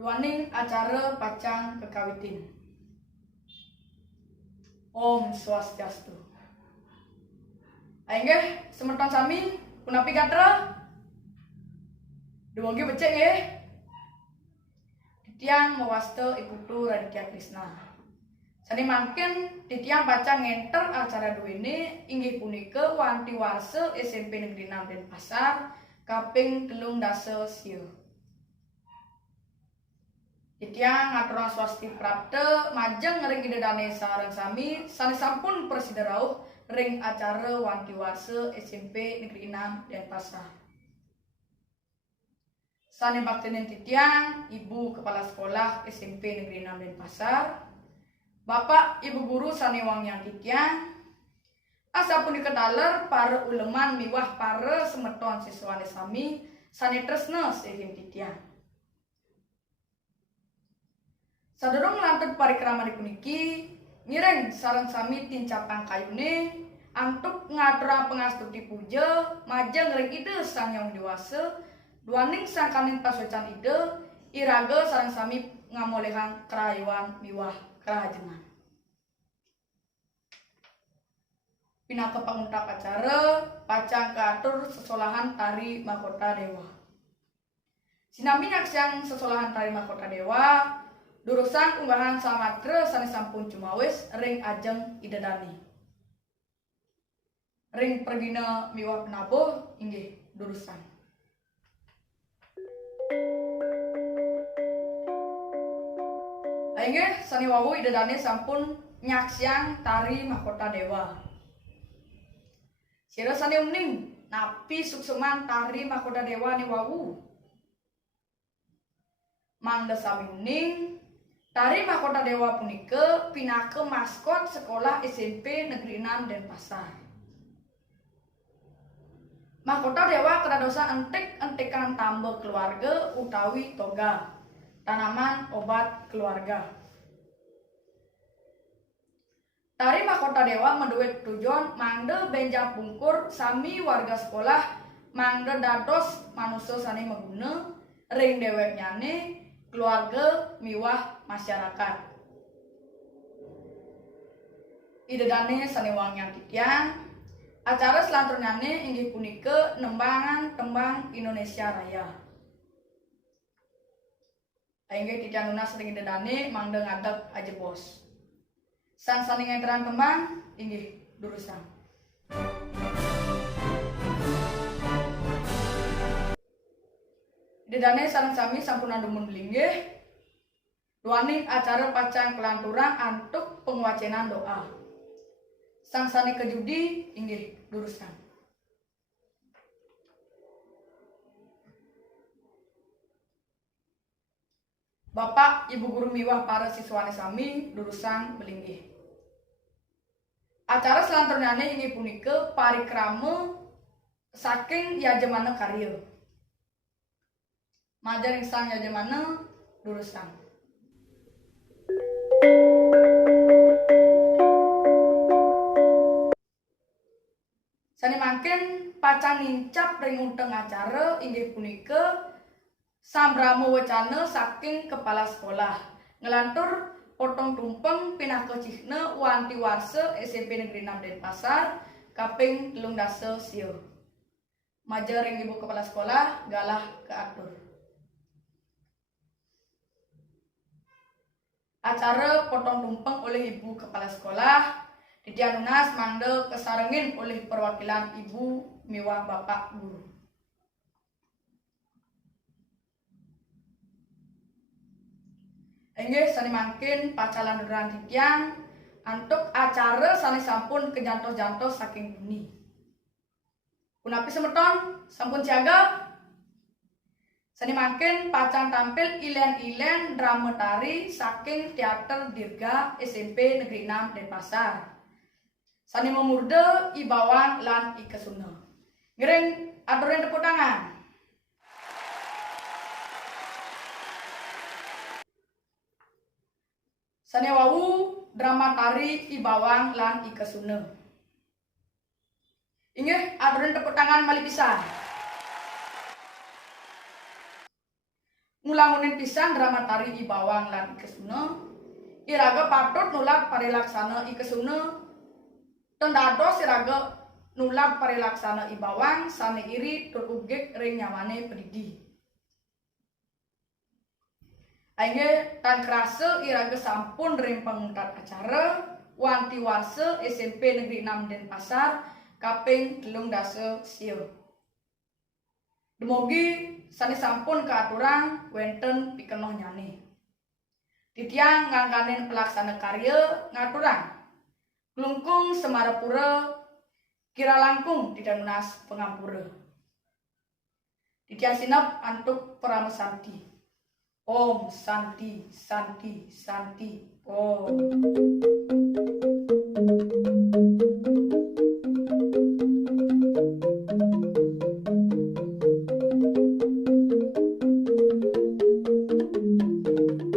Duaning acara pacang kekawitin. Om Swastiastu. Aingge semeton sami punapi gatra. Duangge becek nggih. Titiang mawasta Iputu Raditya Krisna. Sani mangken titiang pacang ngenter acara duwene inggih punika wanti warsa SMP Negeri 6 Denpasar kaping 13 Titiang ngaturang swasti prapta majeng ring idedane sareng sami sane sampun presida rauh ring acara wanti warsa SMP Negeri 6 Denpasar. Sane baktenen titiang Ibu Kepala Sekolah SMP Negeri 6 Denpasar, Bapak Ibu Guru sane wangyang titiang, asapun diketaler para uleman miwah para semeton siswane sami sane tresna sehing titiang. Sadurung lantet parikrama dipuniki, mireng sareng sami tincapang kayune, antuk ngaturang pengastuti puja, majeng ring ide sang yang dewasa, duaning sangkaning pasucan ide, iraga sareng sami ngamolehang kerayuan miwah kerajengan. Pinaka pangungkap acara, pacang keatur sesolahan tari mahkota dewa. Sinami nyaksiang sesolahan tari mahkota dewa, durusan unggahan samatra sane sampun cumawis ring ajeng idedani. Ring pergina miwah penabuh inggih durusan. Aingge sane wawu idedani sampun nyaksiang tari mahkota dewa. Sira sane uning napi sukseman tari mahkota dewa ni wawu. Mangda sami uning tari mahkota dewa punika pinake maskot sekolah SMP Negeri 6 Denpasar. Mahkota dewa kedadosa entek-entekan tambah keluarga utawi toga, tanaman obat keluarga. Tari mahkota dewa menduit tujuan mangda benjang pungkur sami warga sekolah mangda dados manusia sane meguna ring dewek nyane keluarga miwah masyarakat. Idedane sane wangyang titiang, acara selanturnane inggih punika nembangan tembang Indonesia Raya. Inggih titiang lunas ring idedane mangda ngadeg ajebos. Sang saling ngeteran tembang inggih durusan. Dedane sareng sami sampun andumun linggih. Duaning acara pacang kelanturang antuk penguacenan doa. Sang sane kejudi inggih durusan. Bapak Ibu Guru miwah para siswane sami durusan belinggih. Acara selanturnane inggih punika parikrama saking yajemana karya. Majaring sang yajemana durusan. Sane mangken pacang nincap ring unteng acara inggih punika sambrama wacana saking kepala sekolah ngelantur potong tumpeng pinaka cihna wanti warsa SMP Negeri 6 Denpasar kaping 13 Majaring Ibu Kepala Sekolah galah keatur. Acara potong tumpeng oleh Ibu Kepala Sekolah titiang lunas mangda kesarengin oleh perwakilan Ibu miwah Bapak Guru. Inggih sane mangkin pacalanduran titiang antuk acara sane sampun kejantos-jantos saking bumi. Punapi semeton sampun siaga. Sani mangkin pacang tampil ilen-ilen drama tari saking teater Dirga SMP Negeri 6 Denpasar. Sani memurde Ibawang lan Ikesuna. Ngiring aturin tepuk tangan. Sani wawu drama tari Ibawang lan Ikesuna. Inggih aturin tepuk tangan malih pisan. ngulangunin pisan drama tari ibawang lan ikesuna iraga patut nulak parilaksana ikesuna tendados iraga nulak parilaksana ibawang sane iri tur ugik ring nyawane pedidi aingge tan kerasa iraga sampun rempang ngungkat acara wanti warse SMP Negeri 6 Denpasar kaping 13 sieu demogi sani sampun keaturan wenten pikenoh nyane titiang ngangkanin pelaksana karya ngaturan Glungkung Semarapura kira langkung di Danunas Pengampura titiang sinap antuk Pramesanti Om Santi Santi Santi Om